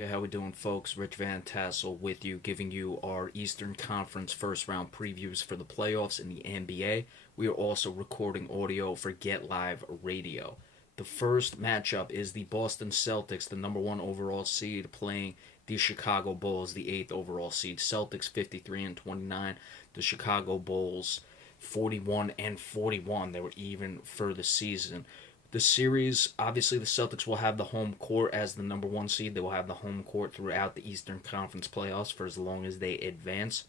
Okay, how we doing, folks? Rich Van Tassel with you, giving you our Eastern Conference first round previews for the playoffs in the NBA. We are also recording audio for Get Live Radio. The first matchup is the Boston Celtics, the number one overall seed, playing the Chicago Bulls, the eighth overall seed. Celtics 53 and 29. The Chicago Bulls 41 and 41. They were even for the season. The series, obviously, the Celtics will have the home court as the number one seed. They will have the home court throughout the Eastern Conference playoffs for as long as they advance.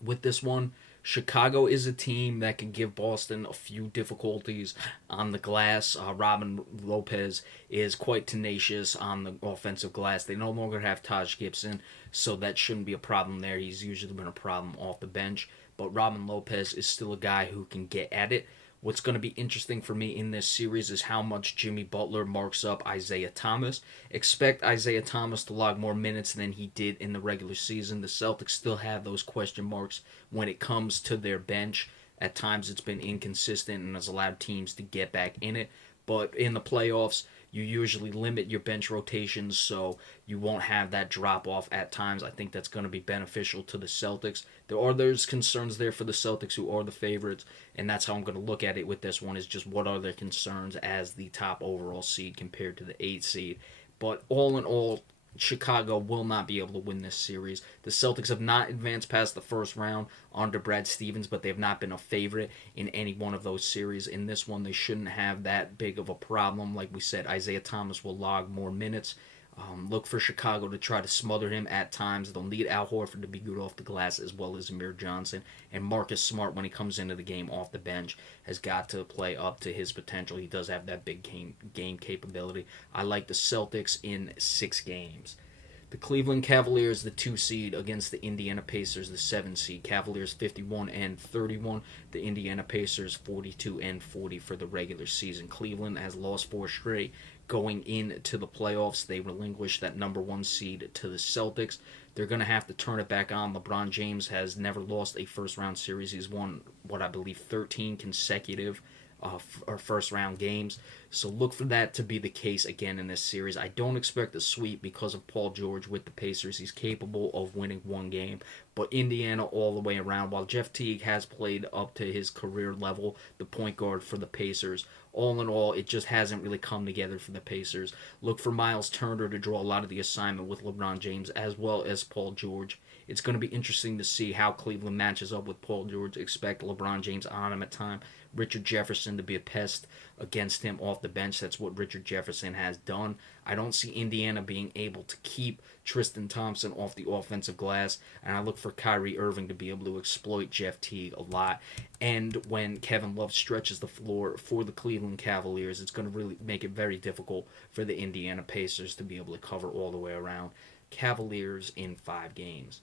With this one, Chicago is a team that can give Boston a few difficulties on the glass. Robin Lopez is quite tenacious on the offensive glass. They no longer have Taj Gibson, so that shouldn't be a problem there. He's usually been a problem off the bench, but Robin Lopez is still a guy who can get at it. What's going to be interesting for me in this series is how much Jimmy Butler marks up Isaiah Thomas. Expect Isaiah Thomas to log more minutes than he did in the regular season. The Celtics still have those question marks when it comes to their bench. At times it's been inconsistent and has allowed teams to get back in it. But in the playoffs, you usually limit your bench rotations so you won't have that drop off at times. I think that's going to be beneficial to the Celtics. There's concerns there for the Celtics, who are the favorites, and that's how I'm going to look at it with this one, is just what are their concerns as the top overall seed compared to the 8th seed. But all in all, Chicago will not be able to win this series. The Celtics have not advanced past the first round under Brad Stevens, but they have not been a favorite in any one of those series. In this one, they shouldn't have that big of a problem. Like we said, Isaiah Thomas will log more minutes. Look for Chicago to try to smother him at times. They'll need Al Horford to be good off the glass, as well as Amir Johnson. And Marcus Smart, when he comes into the game off the bench, has got to play up to his potential. He does have that big game capability. I like the Celtics in 6 games. The Cleveland Cavaliers, the 2 seed, against the Indiana Pacers, the 7 seed. Cavaliers 51 and 31. The Indiana Pacers 42 and 40 for the regular season. Cleveland has lost 4 straight. Going into the playoffs, they relinquished that number 1 seed to the Celtics. They're going to have to turn it back on. LeBron James has never lost a first round series. He's won, what I believe, 13 consecutive first round games. So look for that to be the case again in this series. I don't expect a sweep because of Paul George with the Pacers. He's capable of winning 1 game. But Indiana all the way around, while Jeff Teague has played up to his career level, the point guard for the Pacers, all in all, it just hasn't really come together for the Pacers. Look for Miles Turner to draw a lot of the assignment with LeBron James as well as Paul George. It's going to be interesting to see how Cleveland matches up with Paul George. Expect LeBron James on him at time. Richard Jefferson to be a pest against him off the bench. That's what Richard Jefferson has done. I don't see Indiana being able to keep Tristan Thompson off the offensive glass, and I look for Kyrie Irving to be able to exploit Jeff Teague a lot. And when Kevin Love stretches the floor for the Cleveland Cavaliers, it's going to really make it very difficult for the Indiana Pacers to be able to cover all the way around. Cavaliers in 5 games.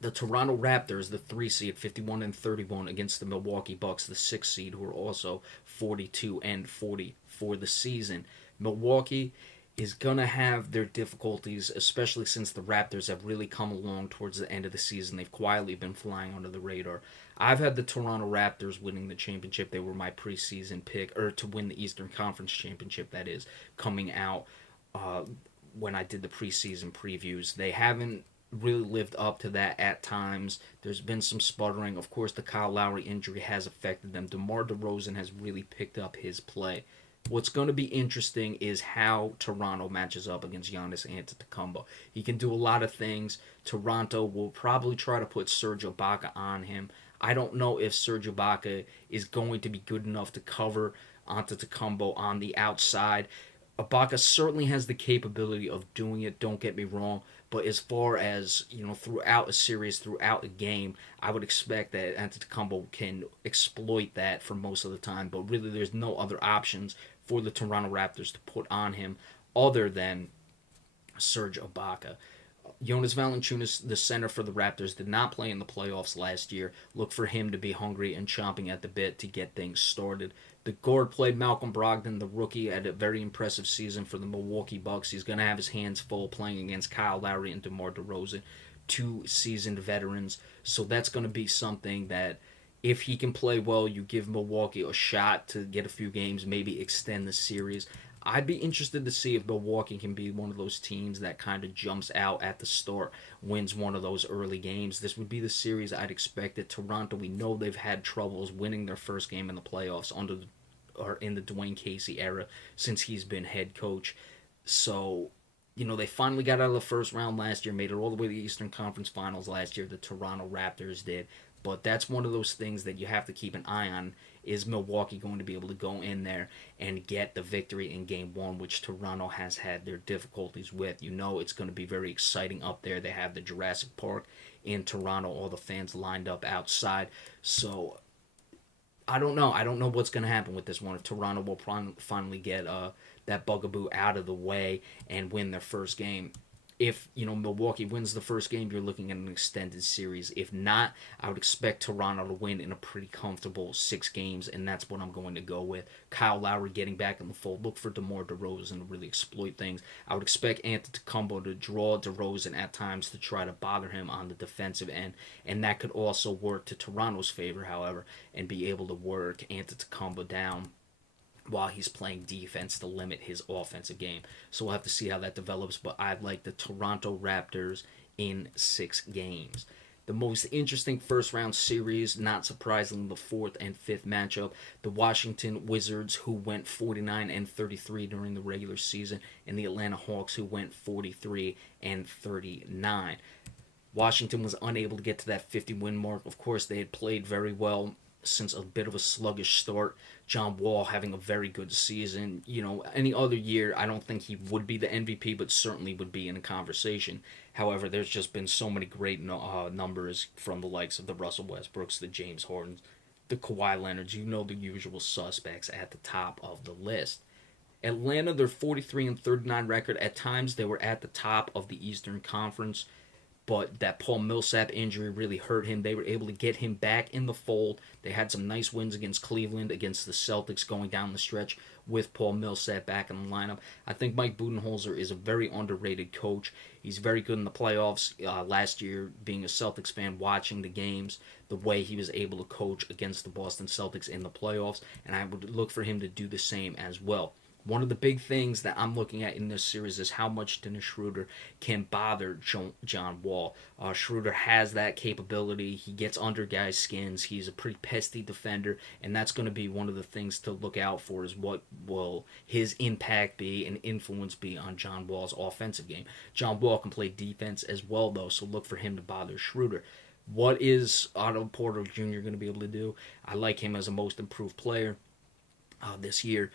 The Toronto Raptors, the 3 seed, 51 and 31 against the Milwaukee Bucks, the 6 seed, who are also 42 and 40 for the season. Milwaukee is going to have their difficulties, especially since the Raptors have really come along towards the end of the season. They've quietly been flying under the radar. I've had the Toronto Raptors winning the championship. They were my preseason pick, or to win the Eastern Conference championship, that is, coming out when I did the preseason previews. They haven't really lived up to that at times. There's been some sputtering. Of course, the Kyle Lowry injury has affected them. DeMar DeRozan has really picked up his play. What's going to be interesting is how Toronto matches up against Giannis Antetokounmpo. He can do a lot of things. Toronto will probably try to put Serge Ibaka on him. I don't know if Serge Ibaka is going to be good enough to cover Antetokounmpo on the outside. Ibaka certainly has the capability of doing it, don't get me wrong, but as far as, throughout a series, throughout a game, I would expect that Antetokounmpo can exploit that for most of the time, but really there's no other options for the Toronto Raptors to put on him other than Serge Ibaka. Jonas Valanciunas, the center for the Raptors, did not play in the playoffs last year. Look for him to be hungry and chomping at the bit to get things started. The guard played Malcolm Brogdon, the rookie, had a very impressive season for the Milwaukee Bucks. He's going to have his hands full playing against Kyle Lowry and DeMar DeRozan, 2 seasoned veterans. So that's going to be something that, if he can play well, you give Milwaukee a shot to get a few games, maybe extend the series. I'd be interested to see if Milwaukee can be one of those teams that kind of jumps out at the start, wins one of those early games. This would be the series I'd expect at Toronto. We know they've had troubles winning their first game in the playoffs or in the Dwayne Casey era since he's been head coach. So, they finally got out of the first round last year, made it all the way to the Eastern Conference Finals last year. The Toronto Raptors did. But that's one of those things that you have to keep an eye on. Is Milwaukee going to be able to go in there and get the victory in Game 1, which Toronto has had their difficulties with? It's going to be very exciting up there. They have the Jurassic Park in Toronto, all the fans lined up outside. So I don't know. I don't know what's going to happen with this one. If Toronto will finally get that bugaboo out of the way and win their first game. If Milwaukee wins the first game, you're looking at an extended series. If not, I would expect Toronto to win in a pretty comfortable 6 games, and that's what I'm going to go with. Kyle Lowry getting back in the fold. Look for DeMar DeRozan to really exploit things. I would expect Antetokounmpo to draw DeRozan at times to try to bother him on the defensive end, and that could also work to Toronto's favor, however, and be able to work Antetokounmpo down while he's playing defense to limit his offensive game. So we'll have to see how that develops, but I'd like the Toronto Raptors in 6 games. The most interesting first round series, not surprisingly, the 4th and 5th matchup, the Washington Wizards, who went 49-33 during the regular season, and the Atlanta Hawks, who went 43-39. Washington was unable to get to that 50-win mark. Of course, they had played very well since a bit of a sluggish start. John Wall having a very good season. Any other year, I don't think he would be the MVP, but certainly would be in a conversation. However, there's just been so many great numbers from the likes of the Russell Westbrooks, the James Hardens, the Kawhi Leonards, the usual suspects at the top of the list. Atlanta, their 43-39 record, at times they were at the top of the Eastern Conference, but that Paul Millsap injury really hurt him. They were able to get him back in the fold. They had some nice wins against Cleveland, against the Celtics going down the stretch with Paul Millsap back in the lineup. I think Mike Budenholzer is a very underrated coach. He's very good in the playoffs. Last year, being a Celtics fan, watching the games, the way he was able to coach against the Boston Celtics in the playoffs, and I would look for him to do the same as well. One of the big things that I'm looking at in this series is how much Dennis Schroeder can bother John Wall. Schroeder has that capability. He gets under guys' skins. He's a pretty pesky defender, and that's going to be one of the things to look out for, is what will his impact be and influence be on John Wall's offensive game. John Wall can play defense as well, though, so look for him to bother Schroeder. What is Otto Porter Jr. going to be able to do? I like him as a most improved player this year.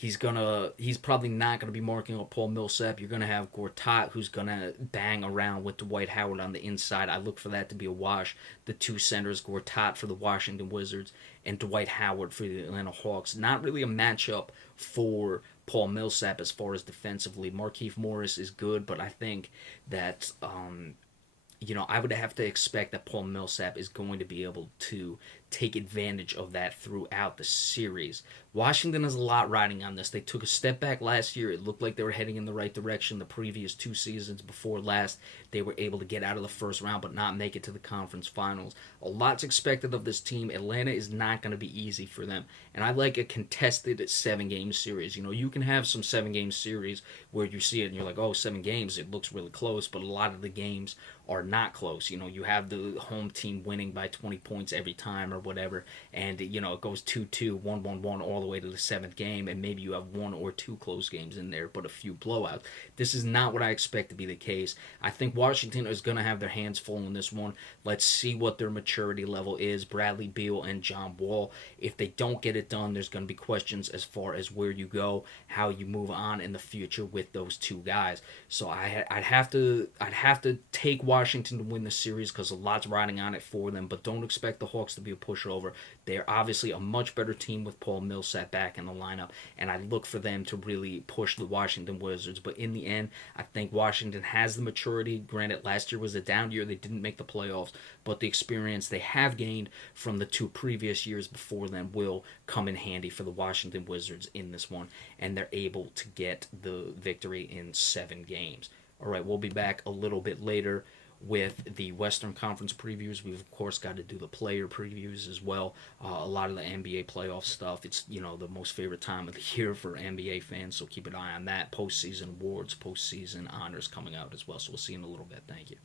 He's probably not gonna be marking up Paul Millsap. You're gonna have Gortat, who's gonna bang around with Dwight Howard on the inside. I look for that to be a wash. The 2 centers, Gortat for the Washington Wizards and Dwight Howard for the Atlanta Hawks. Not really a matchup for Paul Millsap as far as defensively. Markieff Morris is good, but I think that I would have to expect that Paul Millsap is going to be able to take advantage of that throughout the series. Washington has a lot riding on this. They took a step back last year. It looked like they were heading in the right direction. The previous 2 seasons before last, they were able to get out of the first round but not make it to the conference finals. A lot's expected of this team. Atlanta is not going to be easy for them. And I like a contested 7-game series. You can have some 7-game series where you see it and you're like, oh, 7 games, it looks really close, but a lot of the games are not close. You have the home team winning by 20 points every time or whatever, and it goes 2-2, 1-1-1 all the way to the 7th game, and maybe you have 1 or 2 close games in there, but a few blowouts. This is not what I expect to be the case. I think Washington is going to have their hands full in this one. Let's see what their maturity level is, Bradley Beal and John Wall. If they don't get it done, there's going to be questions as far as where you go, how you move on in the future with those 2 guys. So I'd have to take Washington to win the series because a lot's riding on it for them, but don't expect the Hawks to be a pushover. They're obviously a much better team with Paul Millsap back in the lineup, and I look for them to really push the Washington Wizards. But in the end, I think Washington has the maturity. Granted, last year was a down year. They didn't make the playoffs, but the experience they have gained from the 2 previous years before them will come in handy for the Washington Wizards in this one, and they're able to get the victory in 7 games. All right, we'll be back a little bit later with the Western Conference previews. We've of course got to do the player previews as well. A lot of the NBA playoff stuff. It's the most favorite time of the year for NBA fans, so keep an eye on that. Postseason awards, postseason honors coming out as well. So we'll see you in a little bit. Thank you.